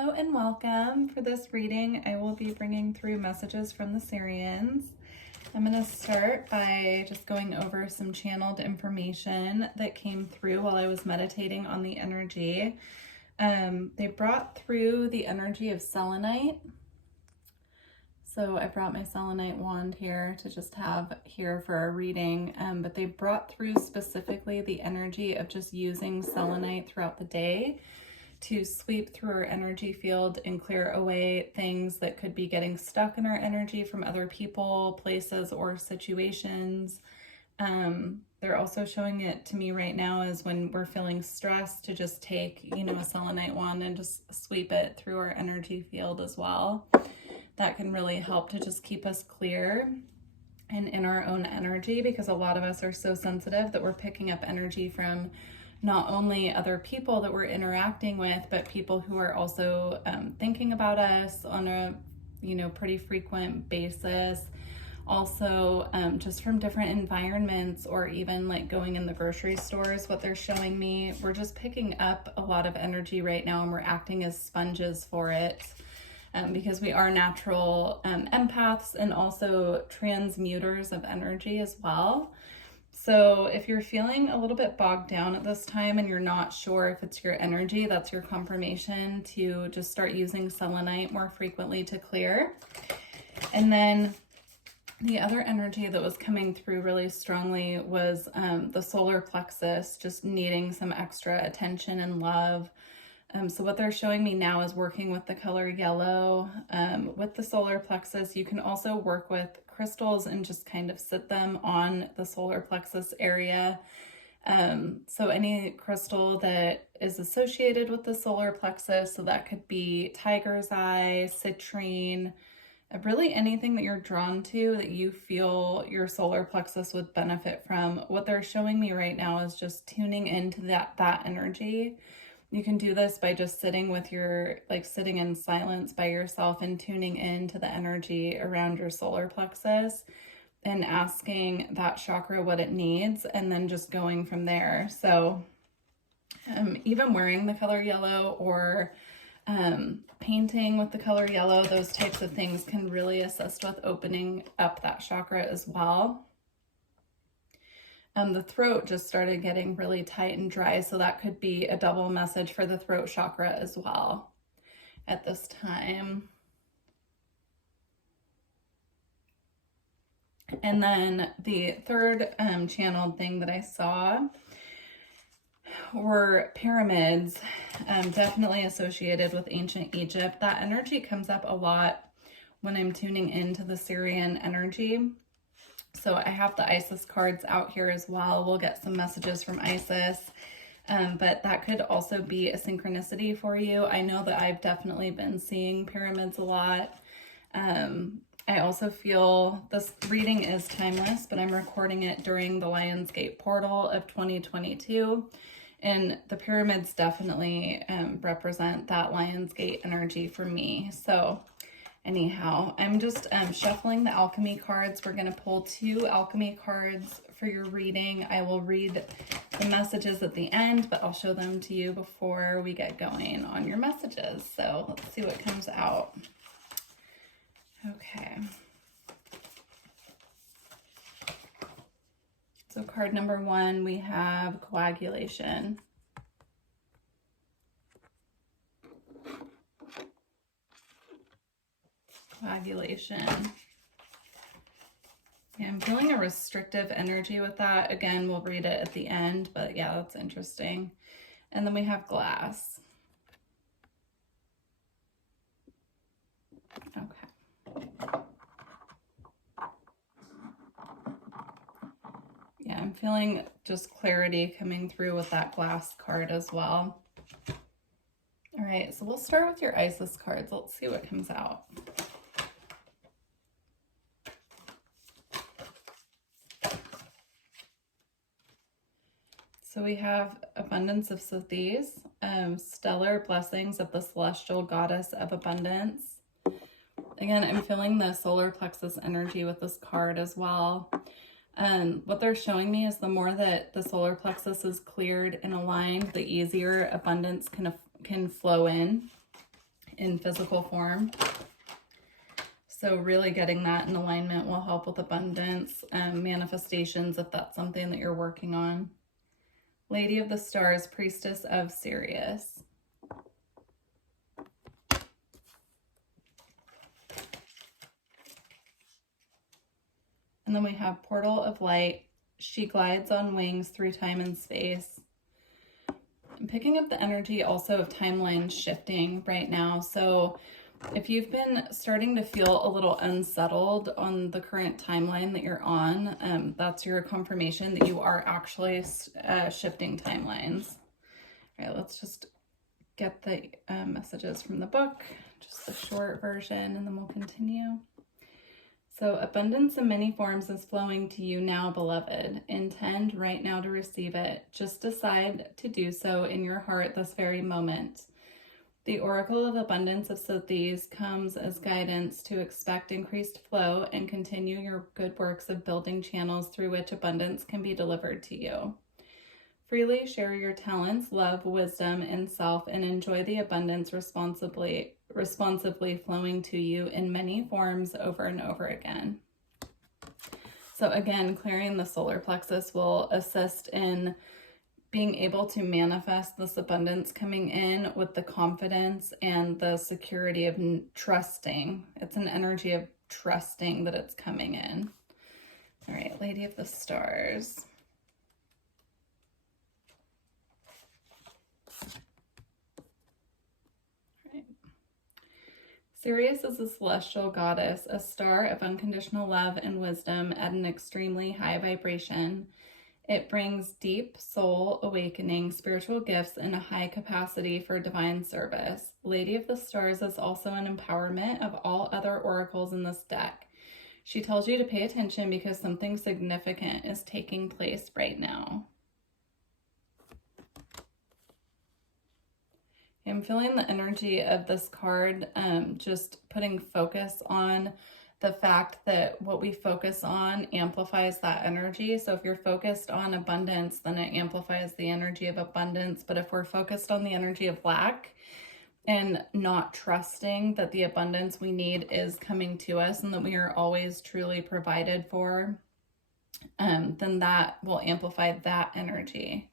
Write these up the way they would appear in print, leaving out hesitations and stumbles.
Hello and welcome. For this reading, I will be bringing through messages from the Sirians. I'm going to start by just going over some channeled information that came through while I was meditating on the energy. They brought through the energy of selenite. So I brought my selenite wand here to just have here for a reading, but they brought through specifically the energy of just using selenite throughout the day to sweep through our energy field and clear away things that could be getting stuck in our energy from other people, places, or situations. They're also showing it to me right now as when we're feeling stressed to just take, a selenite wand and just sweep it through our energy field as well. That can really help to just keep us clear and in our own energy, because a lot of us are so sensitive that we're picking up energy from not only other people that we're interacting with, but people who are also thinking about us on a pretty frequent basis. Also just from different environments, or even like going in the grocery stores, what they're showing me, we're just picking up a lot of energy right now, and we're acting as sponges for it. Because we are natural empaths and also transmuters of energy as well. So if you're feeling a little bit bogged down at this time and you're not sure if it's your energy, that's your confirmation to just start using selenite more frequently to clear. And then the other energy that was coming through really strongly was the solar plexus, just needing some extra attention and love. So what they're showing me now is working with the color yellow. With the solar plexus, you can also work with crystals and just kind of sit them on the solar plexus area. So any crystal that is associated with the solar plexus, so that could be tiger's eye, citrine, really anything that you're drawn to that you feel your solar plexus would benefit from. What they're showing me right now is just tuning into that energy. You can do this by just sitting in silence by yourself and tuning into the energy around your solar plexus and asking that chakra what it needs, and then just going from there. So even wearing the color yellow or painting with the color yellow, those types of things can really assist with opening up that chakra as well. The throat just started getting really tight and dry, so that could be a double message for the throat chakra as well at this time. And then the third channeled thing that I saw were pyramids, definitely associated with ancient Egypt. That energy comes up a lot when I'm tuning into the Sirian energy. So I have the Isis cards out here as well. We'll get some messages from Isis, but that could also be a synchronicity for you. I know that I've definitely been seeing pyramids a lot. I also feel this reading is timeless, but I'm recording it during the Lionsgate portal of 2022. And the pyramids definitely represent that Lionsgate energy for me. So anyhow, I'm just shuffling the alchemy cards. We're going to pull 2 alchemy cards for your reading. I will read the messages at the end, but I'll show them to you before we get going on your messages. So let's see what comes out. Okay. So card number 1, we have coagulation. Coagulation. Yeah, I'm feeling a restrictive energy with that. Again, we'll read it at the end, but yeah, that's interesting. And then we have glass. Okay. Yeah, I'm feeling just clarity coming through with that glass card as well. All right, so we'll start with your Isis cards. Let's see what comes out. So we have abundance of Sothis, stellar blessings of the celestial goddess of abundance. Again, I'm feeling the solar plexus energy with this card as well. What they're showing me is the more that the solar plexus is cleared and aligned, the easier abundance can flow in. in physical form. So really getting that in alignment will help with abundance, manifestations, if that's something that you're working on. Lady of the Stars, Priestess of Sirius. And then we have Portal of Light. She glides on wings through time and space. I'm picking up the energy also of timelines shifting right now. So if you've been starting to feel a little unsettled on the current timeline that you're on, that's your confirmation that you are actually shifting timelines. All right, let's just get the messages from the book, just the short version, and then we'll continue. So abundance in many forms is flowing to you now, beloved. Intend right now to receive it. Just decide to do so in your heart this very moment. The Oracle of Abundance of Sothis comes as guidance to expect increased flow and continue your good works of building channels through which abundance can be delivered to you. Freely share your talents, love, wisdom, and self, and enjoy the abundance responsibly flowing to you in many forms over and over again. So again, clearing the solar plexus will assist in being able to manifest this abundance coming in with the confidence and the security of trusting. It's an energy of trusting that it's coming in. All right, Lady of the Stars. Sirius is a celestial goddess, a star of unconditional love and wisdom at an extremely high vibration. It brings deep soul awakening, spiritual gifts, and a high capacity for divine service. Lady of the Stars is also an empowerment of all other oracles in this deck. She tells you to pay attention because something significant is taking place right now. I'm feeling the energy of this card, just putting focus on the fact that what we focus on amplifies that energy. So if you're focused on abundance, then it amplifies the energy of abundance. But if we're focused on the energy of lack and not trusting that the abundance we need is coming to us and that we are always truly provided for, then that will amplify that energy.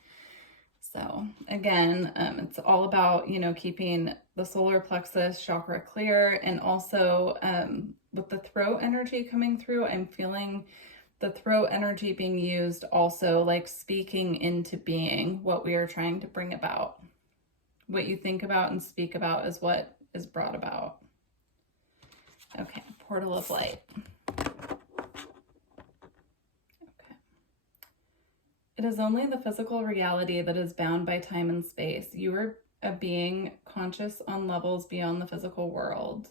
So again, it's all about, keeping the solar plexus chakra clear, and also with the throat energy coming through, I'm feeling the throat energy being used also, like speaking into being what we are trying to bring about. What you think about and speak about is what is brought about. Okay, Portal of Light. It is only the physical reality that is bound by time and space. You are a being conscious on levels beyond the physical world.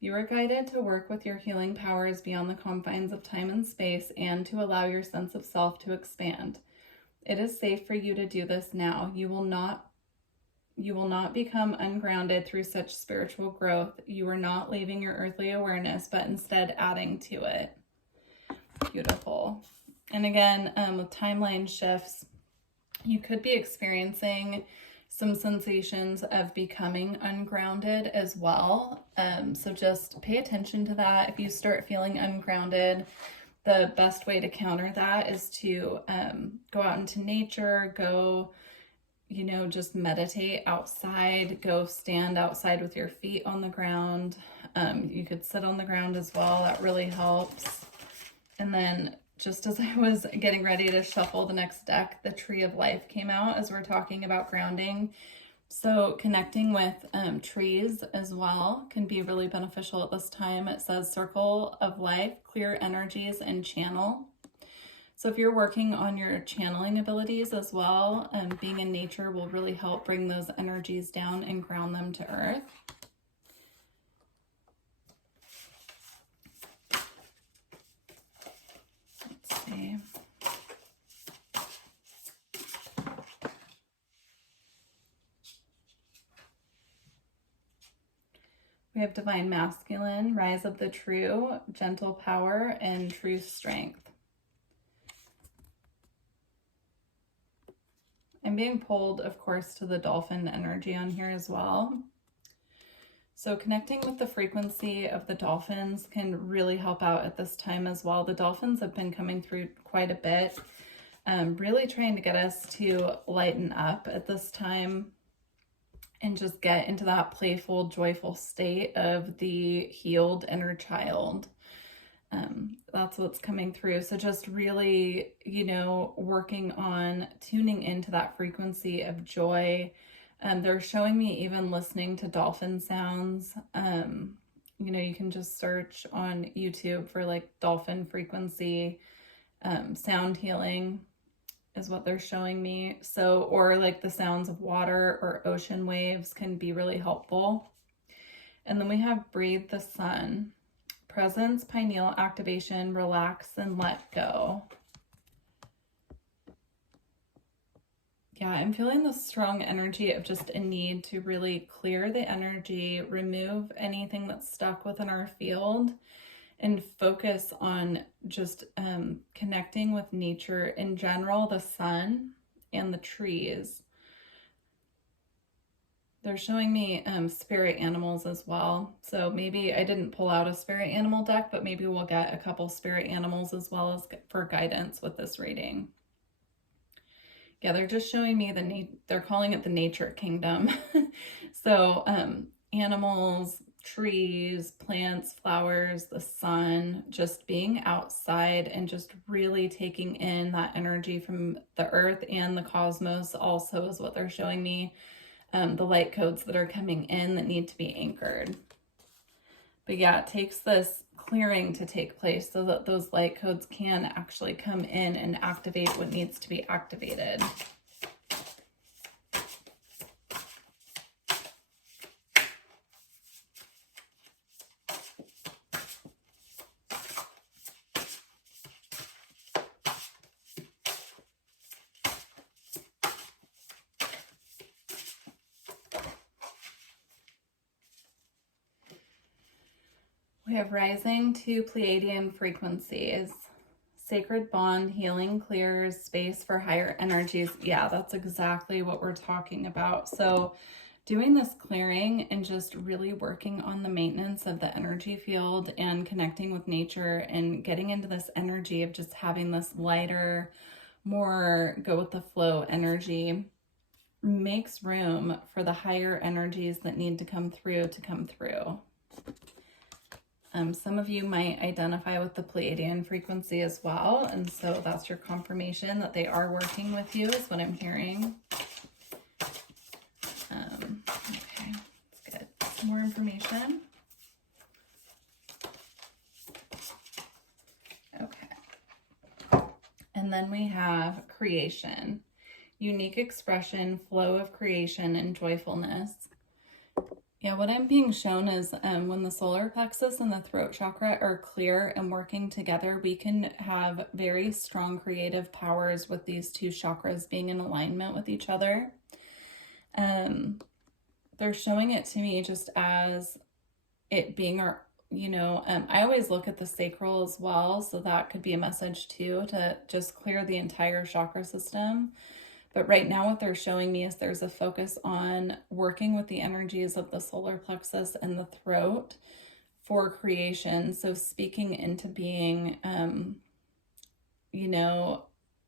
You are guided to work with your healing powers beyond the confines of time and space and to allow your sense of self to expand. It is safe for you to do this now. You will not become ungrounded through such spiritual growth. You are not leaving your earthly awareness, but instead adding to it. Beautiful. And again, with timeline shifts, you could be experiencing some sensations of becoming ungrounded as well. So just pay attention to that. If you start feeling ungrounded, the best way to counter that is to go out into nature, go, just meditate outside, go stand outside with your feet on the ground. You could sit on the ground as well. That really helps. And then just as I was getting ready to shuffle the next deck, the Tree of Life came out as we're talking about grounding. So connecting with trees as well can be really beneficial at this time. It says Circle of Life, clear energies, and channel. So if you're working on your channeling abilities as well, being in nature will really help bring those energies down and ground them to earth. See. We have Divine Masculine, Rise of the True, Gentle Power, and True Strength. I'm being pulled, of course, to the dolphin energy on here as well. So connecting with the frequency of the dolphins can really help out at this time as well. The dolphins have been coming through quite a bit, really trying to get us to lighten up at this time and just get into that playful, joyful state of the healed inner child. That's what's coming through. So just really, working on tuning into that frequency of joy. They're showing me even listening to dolphin sounds. You can just search on YouTube for like dolphin frequency, sound healing is what they're showing me. So, or like the sounds of water or ocean waves can be really helpful. And then we have breathe the sun. Presence, pineal activation, relax and let go. Yeah, I'm feeling the strong energy of just a need to really clear the energy, remove anything that's stuck within our field, and focus on just connecting with nature in general, the sun and the trees. They're showing me spirit animals as well. So maybe I didn't pull out a spirit animal deck, but maybe we'll get a couple spirit animals as well as for guidance with this reading. Yeah, they're just showing me they're calling it the nature kingdom. So animals, trees, plants, flowers, the sun, just being outside and just really taking in that energy from the earth and the cosmos also is what they're showing me. The light codes that are coming in that need to be anchored. But yeah, it takes this clearing to take place so that those light codes can actually come in and activate what needs to be activated. We have rising to Pleiadian frequencies. Sacred bond, healing clears space for higher energies. Yeah, that's exactly what we're talking about. So doing this clearing and just really working on the maintenance of the energy field and connecting with nature and getting into this energy of just having this lighter, more go with the flow energy makes room for the higher energies that need to come through. Some of you might identify with the Pleiadian frequency as well, and so that's your confirmation that they are working with you is what I'm hearing. Okay, let's get some more information. Okay. And then we have creation, unique expression, flow of creation, and joyfulness. Yeah, what I'm being shown is when the solar plexus and the throat chakra are clear and working together, we can have very strong creative powers with these two chakras being in alignment with each other. They're showing it to me just as it being our, I always look at the sacral as well, so that could be a message too, to just clear the entire chakra system. But right now what they're showing me is there's a focus on working with the energies of the solar plexus and the throat for creation. So speaking into being,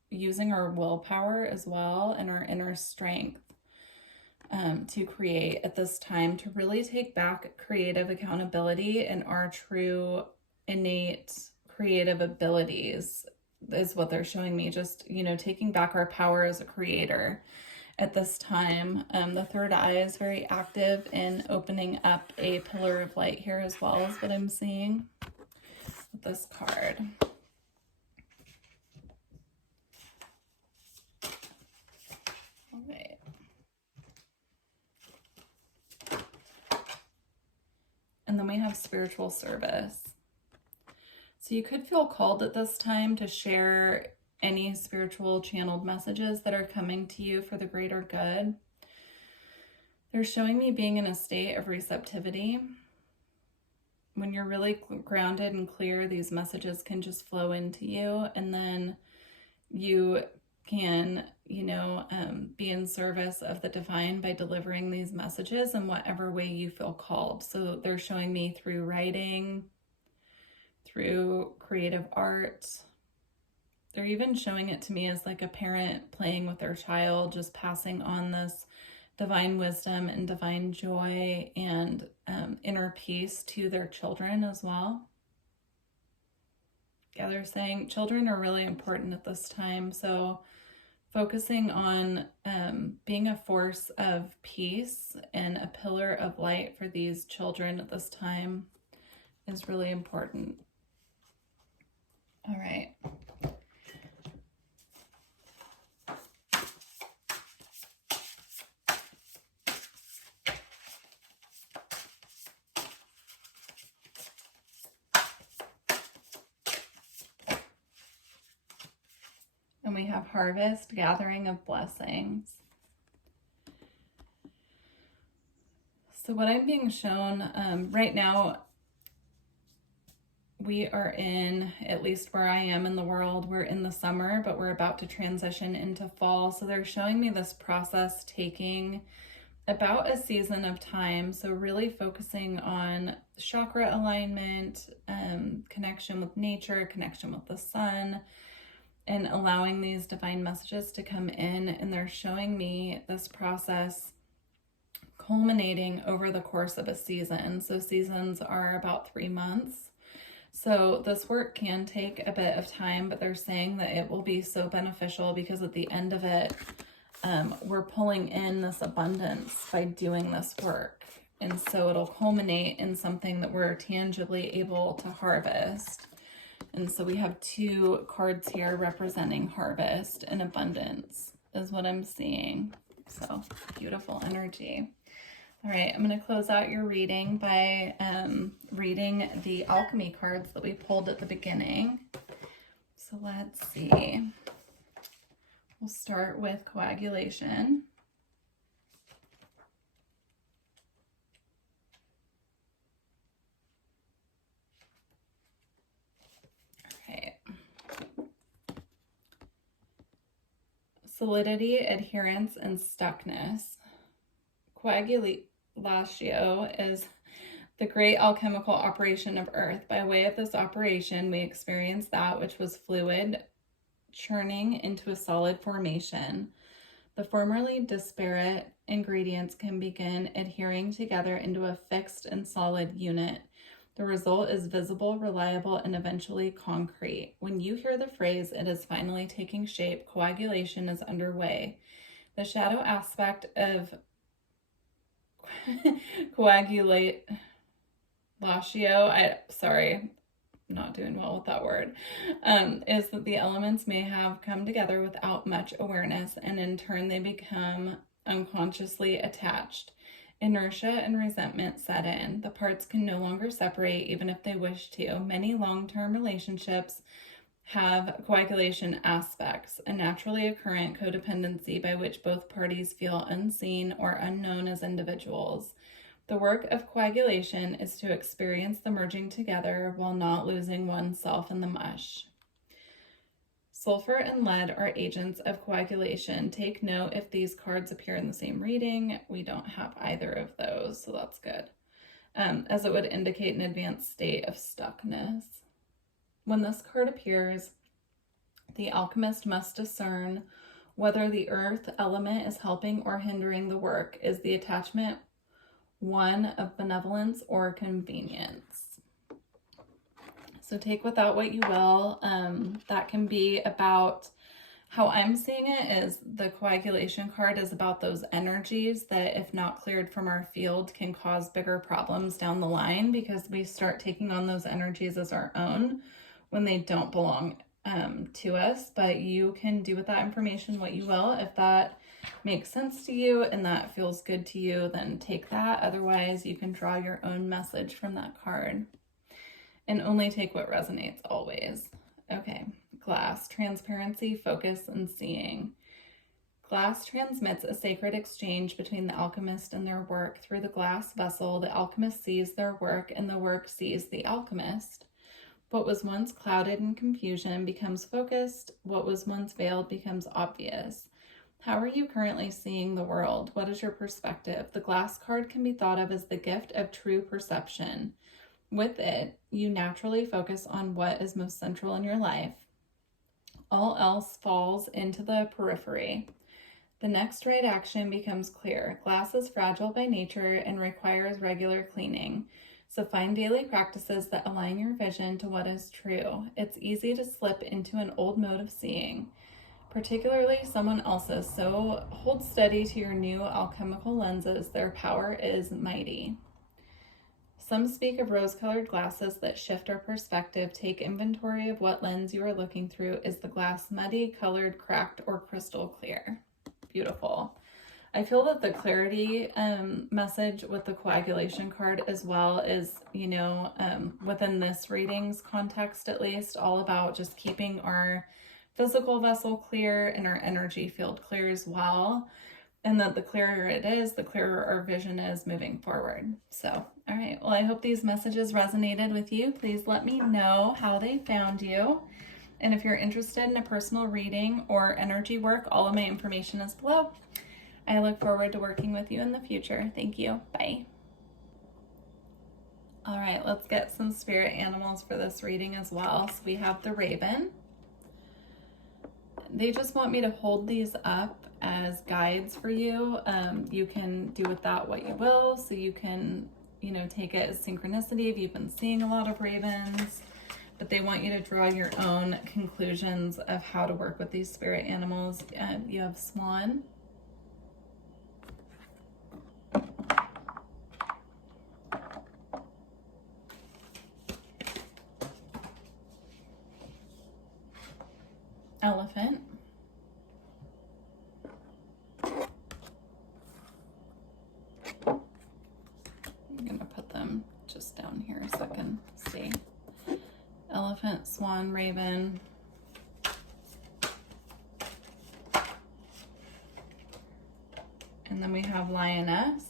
using our willpower as well and our inner strength to create at this time, to really take back creative accountability and our true innate creative abilities is what they're showing me. Just, taking back our power as a creator at this time. The third eye is very active in opening up a pillar of light here as well, is what I'm seeing with this card. All right. And then we have spiritual service. So you could feel called at this time to share any spiritual channeled messages that are coming to you for the greater good. They're showing me being in a state of receptivity. When you're really grounded and clear, these messages can just flow into you, and then you can be in service of the divine by delivering these messages in whatever way you feel called. So they're showing me through writing, through creative art. They're even showing it to me as like a parent playing with their child, just passing on this divine wisdom and divine joy and inner peace to their children as well. Yeah, they're saying children are really important at this time. So focusing on being a force of peace and a pillar of light for these children at this time is really important. All right. And we have harvest, gathering of blessings. So what I'm being shown right now, we are in, at least where I am in the world, we're in the summer, but we're about to transition into fall. So they're showing me this process taking about a season of time. So really focusing on chakra alignment, connection with nature, connection with the sun, and allowing these divine messages to come in. And they're showing me this process culminating over the course of a season. So seasons are about 3 months. So this work can take a bit of time, but they're saying that it will be so beneficial because at the end of it, we're pulling in this abundance by doing this work. And so it'll culminate in something that we're tangibly able to harvest. And so we have 2 cards here representing harvest and abundance is what I'm seeing. So beautiful energy. All right, I'm going to close out your reading by reading the alchemy cards that we pulled at the beginning. So let's see. We'll start with coagulation. Solidity, adherence, and stuckness. Coagulatio is the great alchemical operation of Earth. By way of this operation, we experience that which was fluid, churning into a solid formation. The formerly disparate ingredients can begin adhering together into a fixed and solid unit. The result is visible, reliable, and eventually concrete. When you hear the phrase, "it is finally taking shape," coagulation is underway. The shadow aspect of coagulatio, I'm not doing well with that word, is that the elements may have come together without much awareness, and in turn they become unconsciously attached. Inertia and resentment set in. The parts can no longer separate even if they wish to. Many long-term relationships have coagulation aspects, a naturally occurrent codependency by which both parties feel unseen or unknown as individuals. The work of coagulation is to experience the merging together while not losing oneself in the mush. Sulfur and lead are agents of coagulation. Take note if these cards appear in the same reading. We don't have either of those, so that's good, as it would indicate an advanced state of stuckness. When this card appears, the alchemist must discern whether the earth element is helping or hindering the work. Is the attachment one of benevolence or convenience? So take with that what you will. That can be about, how I'm seeing it is the coagulation card is about those energies that, if not cleared from our field, can cause bigger problems down the line because we start taking on those energies as our own when they don't belong to us. But you can do with that information what you will. If that makes sense to you and that feels good to you, then take that. Otherwise, you can draw your own message from that card. And only take what resonates always. Okay, glass, transparency, focus, and seeing. Glass transmits a sacred exchange between the alchemist and their work. Through the glass vessel, the alchemist sees their work and the work sees the alchemist. What was once clouded in confusion becomes focused. What was once veiled becomes obvious. How are you currently seeing the world? What is your perspective? The glass card can be thought of as the gift of true perception. With it, you naturally focus on what is most central in your life. All else falls into the periphery. The next right action becomes clear. Glass is fragile by nature and requires regular cleaning. So find daily practices that align your vision to what is true. It's easy to slip into an old mode of seeing, particularly someone else's. So hold steady to your new alchemical lenses. Their power is mighty. Some speak of rose-colored glasses that shift our perspective. Take inventory of what lens you are looking through. Is the glass muddy, colored, cracked, or crystal clear? Beautiful. I feel that the clarity message with the coagulation card as well is, within this reading's context at least, all about just keeping our physical vessel clear and our energy field clear as well. And that the clearer it is, the clearer our vision is moving forward. So, all right. Well, I hope these messages resonated with you. Please let me know how they found you. And if you're interested in a personal reading or energy work, all of my information is below. I look forward to working with you in the future. Thank you. Bye. All right, let's get some spirit animals for this reading as well. So we have the raven. They just want me to hold these up as guides for you. You can do with that what you will. So you can, take it as synchronicity if you've been seeing a lot of ravens. But they want you to draw your own conclusions of how to work with these spirit animals. You have swan. Elephant. I'm going to put them just down here so I can see. Elephant, swan, raven. And then we have lioness.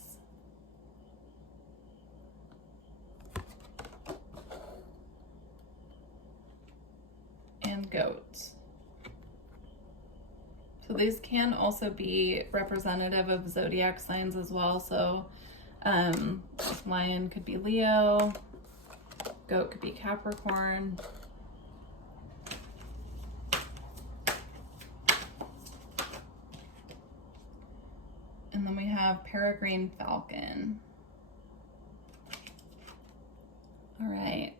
And goat. So these can also be representative of zodiac signs as well. So lion could be Leo, goat could be Capricorn. And then we have peregrine falcon. All right.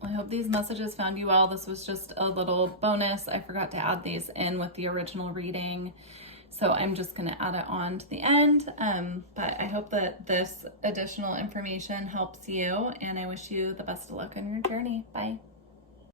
I hope these messages found you well. This was just a little bonus. I forgot to add these in with the original reading, so I'm just going to add it on to the end. But I hope that this additional information helps you, and I wish you the best of luck on your journey. Bye.